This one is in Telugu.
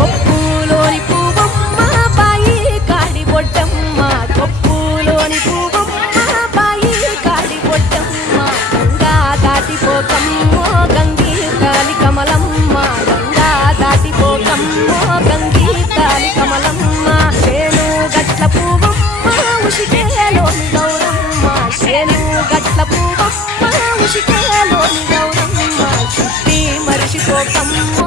కొప్పులోని పువ్వమ్మ బాయి కాడి బొట్టమ్మ కొప్పులోని పువ్వమ్మ బాయి కాడి బొట్టమ్మ గంగా దాటిపోకమ్మో గంగి కాలి కమలమ్మ గంగా దాటిపోకమ్మో గంగి కాలి కమలమ్మ శేను గట్ల పువ్వమ్మ ఉషికేలోని గౌరమ్మ శేను గట్ల పువ్వమ్మ ఉషికేలోని గౌరమ్మ చుట్టి మరిచిపోకమ్మ